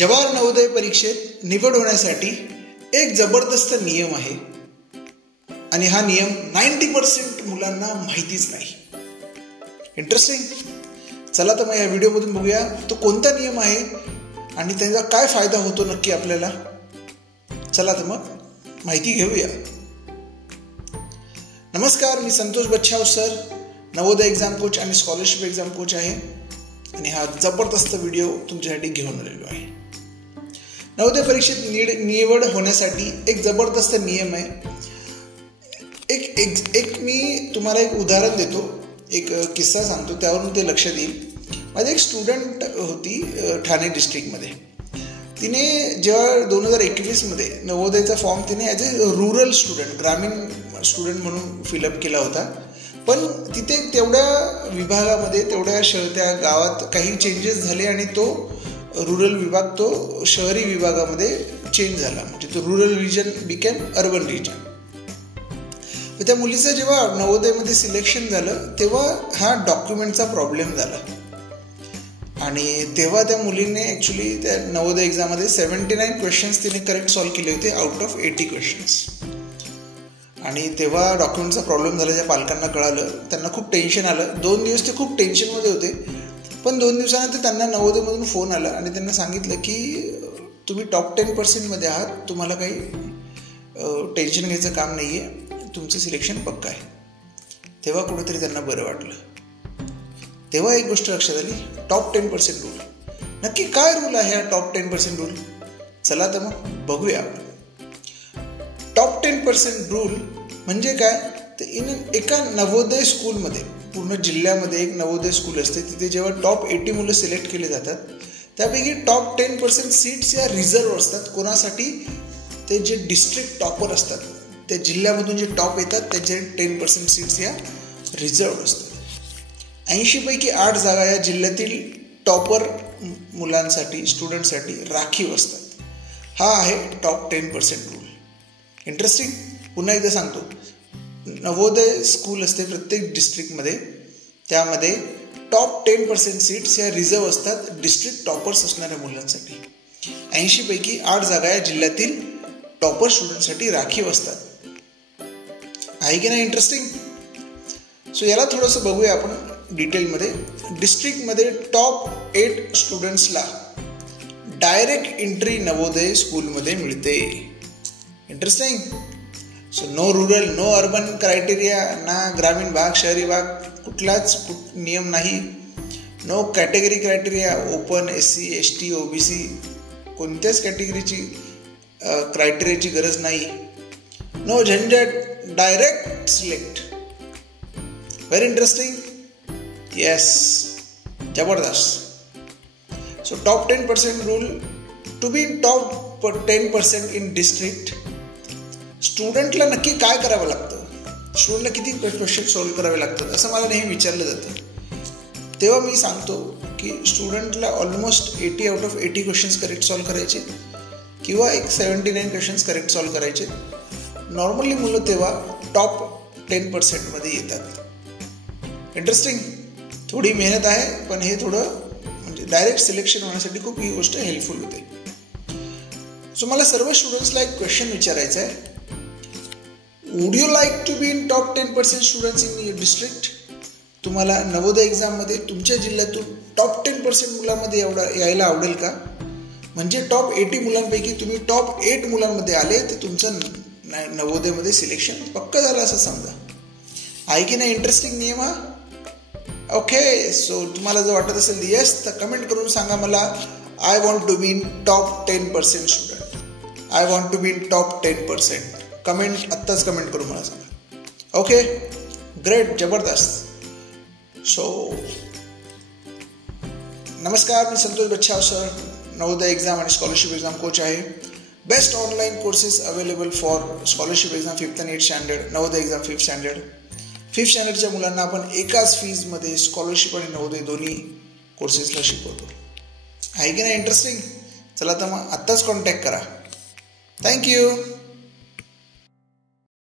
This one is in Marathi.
जवाहर नवोदय परीक्षेत निवड होण्यासाठी एक जबरदस्त नियम आहे आणि हा नियम 90% मुलांना माहितीच नाही. इंटरेस्टिंग. चला तर मग या व्हिडिओमधून बघूया तो कोणता नियम आहे आणि त्याचा काय फायदा होतो नक्की आपल्याला. चला तर मग माहिती घेऊया. नमस्कार, मी Santosh Bachhav sir, Navodaya exam coach आणि स्कॉलरशिप एक्झाम कोच आहे आणि हा जबरदस्त व्हिडिओ तुमच्यासाठी घेऊन आलेलो आहे. नवोदय परीक्षेत निवड होण्यासाठी एक जबरदस्त नियम आहे. एक मी तुम्हाला एक उदाहरण देतो, एक किस्सा सांगतो, त्यावरून ते लक्षात येईल. माझी एक स्टुडंट होती ठाणे डिस्ट्रिक्टमध्ये. तिने जेव्हा 2021 नवोदयचा फॉर्म तिने ॲज अ रुरल स्टुडंट, ग्रामीण स्टुडंट म्हणून फिलअप केला होता. पण तिथे तेवढ्या विभागामध्ये त्या गावात काही चेंजेस झाले आणि तो रुरल विभाग तो शहरी विभागामध्ये चेंज झाला. म्हणजे तो रुरल रिजन बिकॅम अर्बन रिजन. तर त्या मुलीचं जेव्हा नवोदयमध्ये सिलेक्शन झालं तेव्हा हा डॉक्युमेंटचा प्रॉब्लेम झाला आणि तेव्हा त्या मुलीने ॲक्च्युली त्या नवोदय एक्झाममध्ये 79 क्वेश्चन्स तिने करेक्ट सॉल्व्ह केले होते आउट ऑफ 80 क्वेश्चन्स. आणि तेव्हा डॉक्युमेंटचा प्रॉब्लेम झाला. ज्या पालकांना कळालं त्यांना खूप टेन्शन आलं. 2 दिवस ते खूप टेन्शनमध्ये होते. पण 2 दिवसानंतर त्यांना नवोदयमधून फोन आला आणि त्यांना सांगितलं की तुम्ही टॉप 10% आहात, तुम्हाला काही टेन्शन घ्यायचं काम नाही आहे, तुमचं सिलेक्शन पक्का आहे. तेव्हा कुठेतरी त्यांना बरं वाटलं. तेव्हा एक गोष्ट लक्षात आली, टॉप 10% रूल. नक्की काय रूल आहे हा टॉप 10% रूल? चला तर मग बघूया आपण. टॉप 10% रूल म्हणजे काय तर एका नवोदय स्कूलमध्ये, पूर्ण जिल्ह्यामध्ये एक नवोदय स्कूल असते, तिथे जेव्हा टॉप 80 मुलं सिलेक्ट केले जातात त्यापैकी टॉप 10% सीट्स या रिझर्व असतात. कोणासाठी? ते जे डिस्ट्रिक्ट टॉपर असतात, त्या जिल्ह्यामधून जे टॉप येतात त्याचे 10% सीट्स या रिझर्व असतात. 80 पैकी 8 जागा या जिल्ह्यातील टॉपर मुलांसाठी, स्टुडंटसाठी राखीव असतात. हा आहे टॉप 10% रूल. इंटरेस्टिंग. पुन्हा एकदा सांगतो, नवोदय स्कूल असते प्रत्येक डिस्ट्रिक्टमध्ये, त्यामध्ये टॉप 10% सीट्स या रिझर्व असतात डिस्ट्रिक्ट टॉपर्स असणाऱ्या मुलांसाठी. 80 पैकी 8 जागा या जिल्ह्यातील टॉपर स्टुडंटसाठी राखीव असतात. आहे की नाही इंटरेस्टिंग? सो याला थोडंसं बघूया आपण डिटेलमध्ये. डिस्ट्रिक्टमध्ये टॉप 8 स्टुडंट्सला डायरेक्ट एंट्री नवोदय स्कूलमध्ये मिळते. Interesting. So no rural, no urban criteria, ना ग्रामीण भाग, शहरी भाग, कुठलाच नियम नाही. No category criteria, open, SC, ST, OBC, कोणत्याच कॅटेगरीची क्रायटेरियाची गरज नाही. नो झंझट, direct select. Very interesting. Yes, जबरदस्त. So top 10% rule. To be in top 10% in district, स्टुडंटला नक्की काय करावं लागतं, स्टुडंटला किती क्वेश्चन सॉल्व्ह करावे लागतात असं मला नेहमी विचारलं जातं. तेव्हा मी सांगतो की स्टुडंटला almost 80 out of 80 questions correct solve करायचे किंवा एक 79 क्वेश्चन्स करेक्ट सॉल्व्ह करायचे. नॉर्मली मुलं तेव्हा टॉप 10% येतात. इंटरेस्टिंग. थोडी मेहनत आहे पण हे थोडं म्हणजे डायरेक्ट सिलेक्शन होण्यासाठी खूप ही गोष्ट हेल्पफुल होते. सो मला सर्व स्टुडंट्सला एक क्वेश्चन विचारायचा आहे. Would you like to be in top 10% students in your district? तुम्हाला नवोदय एक्झाममध्ये तुमच्या जिल्ह्यातून टॉप 10% मुलांमध्ये यायला आवडेल का? म्हणजे टॉप 80 मुलांपैकी तुम्ही टॉप 8 मुलांमध्ये आले तर तुमचं नवोदयमध्ये सिलेक्शन पक्का झालं असं समजा. आहे की नाही इंटरेस्टिंग नियम हा? ओके. सो तुम्हाला जर वाटत असेल येस तर कमेंट करून सांगा मला, I want to be in top 10% student, I want to be in top 10%. Comment आत्ताच कमेंट करून मला सांगा. ओके, ग्रेट, जबरदस्त. सो नमस्कार, मी संतोष बच्छाव सर, नवोदय एक्झाम आणि स्कॉलरशिप एक्झाम कोच आहे. Best online courses available for scholarship exam 5th and 8th standard, Navodaya exam 5th standard. 5th स्टँडर्डच्या मुलांना आपण एकाच फीजमध्ये स्कॉलरशिप आणि नवोदय दोन्ही कोर्सेसला शिकवतो. आहे की नाही इंटरेस्टिंग? चला तर मग आत्ताच कॉन्टॅक्ट करा. थँक्यू.